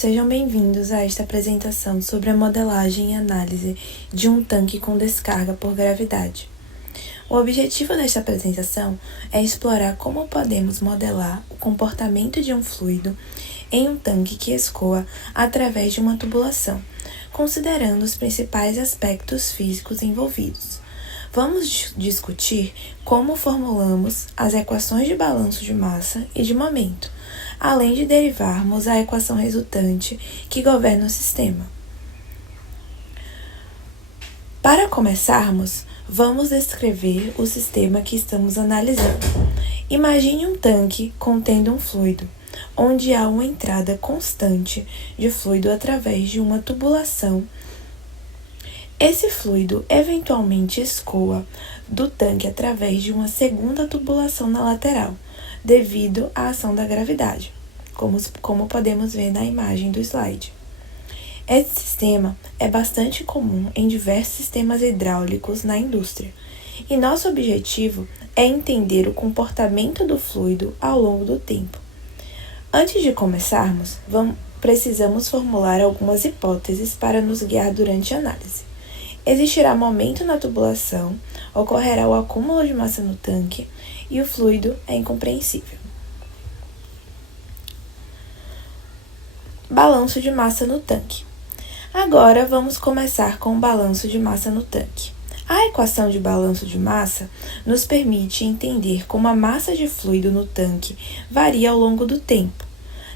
Sejam bem-vindos a esta apresentação sobre a modelagem e análise de um tanque com descarga por gravidade. O objetivo desta apresentação é explorar como podemos modelar o comportamento de um fluido em um tanque que escoa através de uma tubulação, considerando os principais aspectos físicos envolvidos. Vamos discutir como formulamos as equações de balanço de massa e de momento, além de derivarmos a equação resultante que governa o sistema. Para começarmos, vamos descrever o sistema que estamos analisando. Imagine um tanque contendo um fluido, onde há uma entrada constante de fluido através de uma tubulação. Esse fluido eventualmente escoa do tanque através de uma segunda tubulação na lateral, devido à ação da gravidade, como podemos ver na imagem do slide. Esse sistema é bastante comum em diversos sistemas hidráulicos na indústria, e nosso objetivo é entender o comportamento do fluido ao longo do tempo. Antes de começarmos, precisamos formular algumas hipóteses para nos guiar durante a análise. Existirá momento na tubulação, ocorrerá o acúmulo de massa no tanque e o fluido é incompreensível. Balanço de massa no tanque. Agora vamos começar com o balanço de massa no tanque. A equação de balanço de massa nos permite entender como a massa de fluido no tanque varia ao longo do tempo.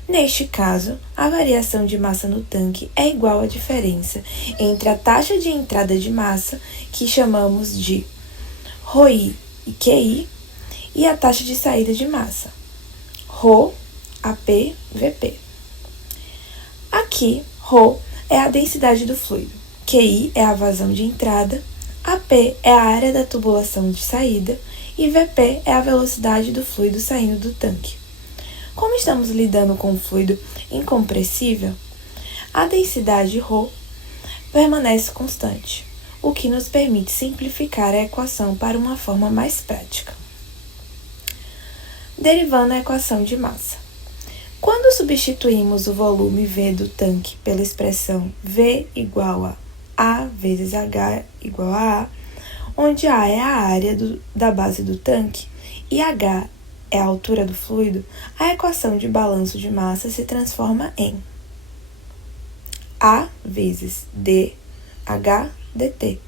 Neste caso, a variação de massa no tanque é igual à diferença entre a taxa de entrada de massa, que chamamos de ρI e QI, e a taxa de saída de massa, ρ, AP, VP. Aqui, ρ é a densidade do fluido, QI é a vazão de entrada, AP é a área da tubulação de saída e VP é a velocidade do fluido saindo do tanque. Como estamos lidando com um fluido incompressível, a densidade ρ permanece constante, o que nos permite simplificar a equação para uma forma mais prática. Derivando a equação de massa. Quando substituímos o volume V do tanque pela expressão V igual a A vezes H igual a A, onde A é a área da base do tanque e H é a altura do fluido, a equação de balanço de massa se transforma em A vezes dH dt,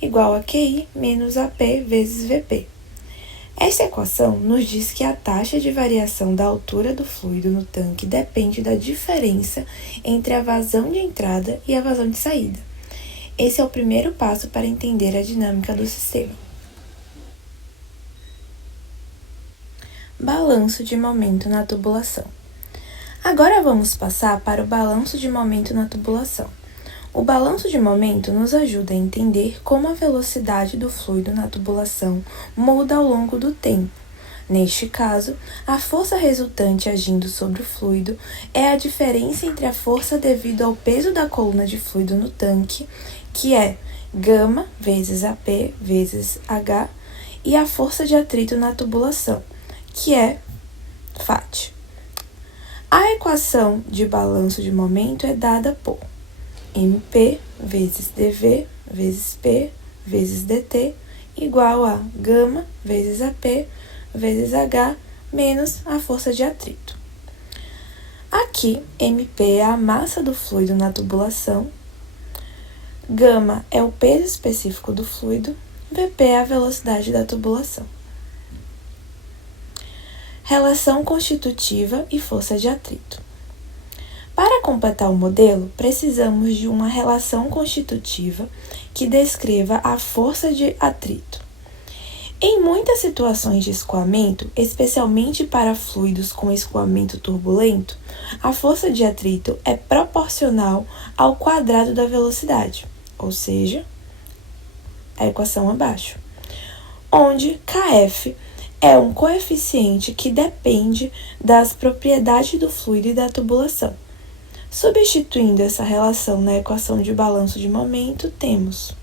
igual a QI menos AP vezes VP. Esta equação nos diz que a taxa de variação da altura do fluido no tanque depende da diferença entre a vazão de entrada e a vazão de saída. Esse é o primeiro passo para entender a dinâmica do sistema. Balanço de momento na tubulação. Agora vamos passar para o balanço de momento na tubulação. O balanço de momento nos ajuda a entender como a velocidade do fluido na tubulação muda ao longo do tempo. Neste caso, a força resultante agindo sobre o fluido é a diferença entre a força devido ao peso da coluna de fluido no tanque, que é γ vezes AP vezes H, e a força de atrito na tubulação, que é FAT. A equação de balanço de momento é dada por MP vezes dV vezes P vezes dt igual a γ vezes AP vezes H menos a força de atrito. Aqui, MP é a massa do fluido na tubulação, γ é o peso específico do fluido, VP é a velocidade da tubulação. Relação constitutiva e força de atrito. Para completar o modelo, precisamos de uma relação constitutiva que descreva a força de atrito. Em muitas situações de escoamento, especialmente para fluidos com escoamento turbulento, a força de atrito é proporcional ao quadrado da velocidade, ou seja, a equação abaixo, onde Kf é um coeficiente que depende das propriedades do fluido e da tubulação. Substituindo essa relação na equação de balanço de momento, temos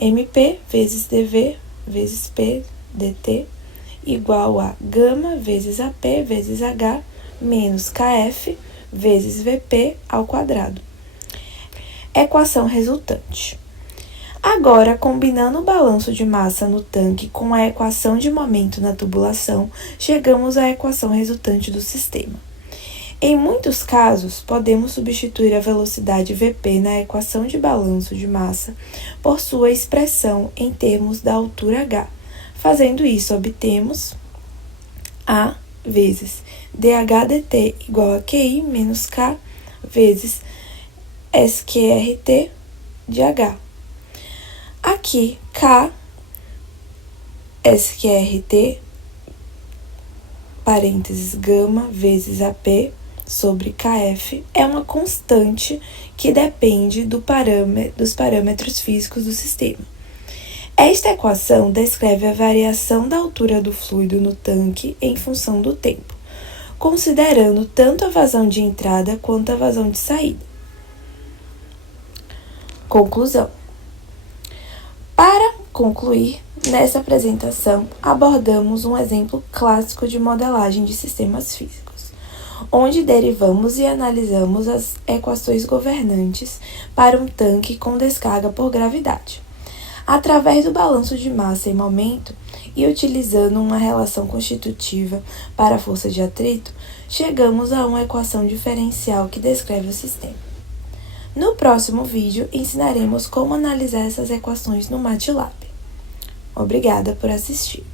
MP vezes dV vezes P dt igual a γ vezes AP vezes H menos Kf vezes Vp ao quadrado. Equação resultante. Agora, combinando o balanço de massa no tanque com a equação de momento na tubulação, chegamos à equação resultante do sistema. Em muitos casos, podemos substituir a velocidade Vp na equação de balanço de massa por sua expressão em termos da altura h. Fazendo isso, obtemos A vezes dH dt igual a QI menos K vezes SQRT de H. Aqui, K, SQRT, parênteses, gama vezes AP sobre KF é uma constante que depende dos parâmetros físicos do sistema. Esta equação descreve a variação da altura do fluido no tanque em função do tempo, considerando tanto a vazão de entrada quanto a vazão de saída. Conclusão. Para concluir, nessa apresentação abordamos um exemplo clássico de modelagem de sistemas físicos, onde derivamos e analisamos as equações governantes para um tanque com descarga por gravidade. Através do balanço de massa e momento, e utilizando uma relação constitutiva para a força de atrito, chegamos a uma equação diferencial que descreve o sistema. No próximo vídeo, ensinaremos como analisar essas equações no MATLAB. Obrigada por assistir.